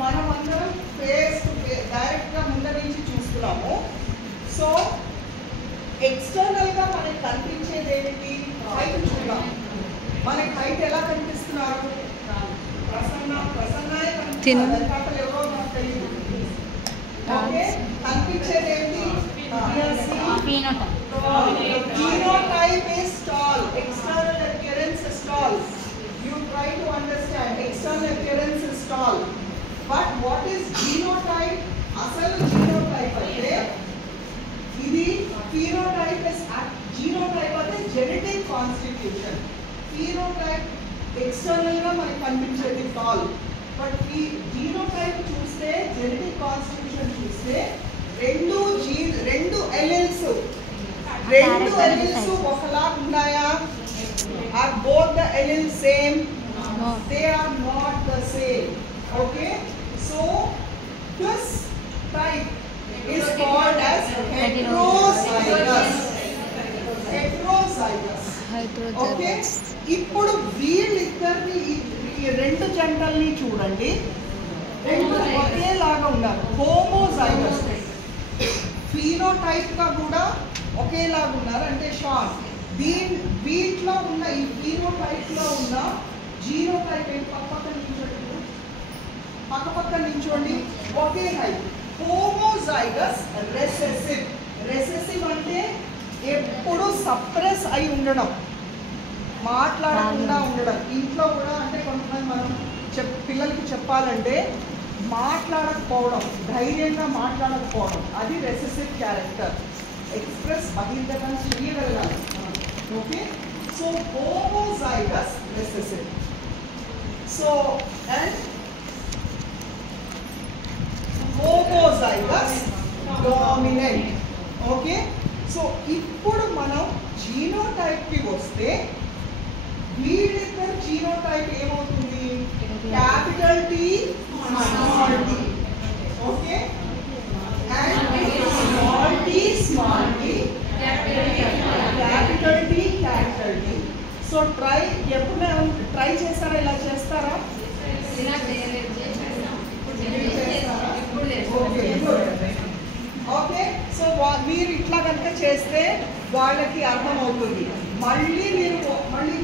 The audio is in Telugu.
మనమందరం ఫేస్ టు ఫేస్ డైరెక్ట్గా ముందు నుంచి చూస్తున్నాము. సో ఎక్స్టర్నల్గా మనకి కనిపించేది ఏమిటి? హైట్ చూద్దాం. మనకి హైట్ ఎలా కనిపిస్తున్నారు? ప్రసన్నయే కనిపిస్తున్నారు. కాకపోతే ఎవరో నాకు తెలియదు. ఓకే, కనిపించేది ఏంటి? Phenotype is tall. External appearance is tall. You try to understand. External appearance is tall. But what is genotype? Asal genotype ante idi phenotype is genotype ante genetic constitution. Phenotype external ga manaku kanpinchedi tall. But ee genotype chuste genetic constitution chuste రెండు alleles ఒకలా ఉన్నాయా? Are both the alleles same? No. They are not the same. Okay, so this type is called as heterozygous. Okay, ఇప్పుడు వీళ్ళిద్దరిని ఈ రెండు జంటల్ని చూడండి, రెండు ఒకేలాగా ఉన్నారు. హోమోజైగస్ ఫీనోటైప్ గా కూడా ఒకేలాగా ఉన్నారు. అంటే షార్ట్ వీటిలో ఉన్న ఈ ఫీనోటైప్ లో ఉన్న జీనోటైప్ ఏంటి? పక్క నించోండి ఒకే హైట్. Homozygous recessive. రెసెసివ్ అంటే ఎప్పుడు సప్రెస్ అయి ఉండడం, మాట్లాడకుండా ఉండడం. ఇంట్లో కూడా అంటే కొంతమంది మనం పిల్లలకి చెప్పాలంటే మాట్లాడకపోవడం, ధైర్యంగా మాట్లాడకపోవడం, అది రెసెసివ్ క్యారెక్టర్. ఎక్స్ప్రెస్ బహిర్గతం చేయగలగాలి. Okay, so homozygous recessive. So and homozygous dominant. Okay, so ఇప్పుడు మనం జీనోటైప్కి వస్తే వీళ్ళిద్దరు జీనోటైప్ ఏమవుతుంది? Capital T small T. Okay, and small T capital T capital T. So ఎప్పుడు ట్రై చేస్తారా? ఇలా చేస్తారా? ఓకే, సో మీరు ఇట్లా కనుక చేస్తే వాళ్ళకి అర్థం అవుతుంది. మళ్ళీ ఒకరి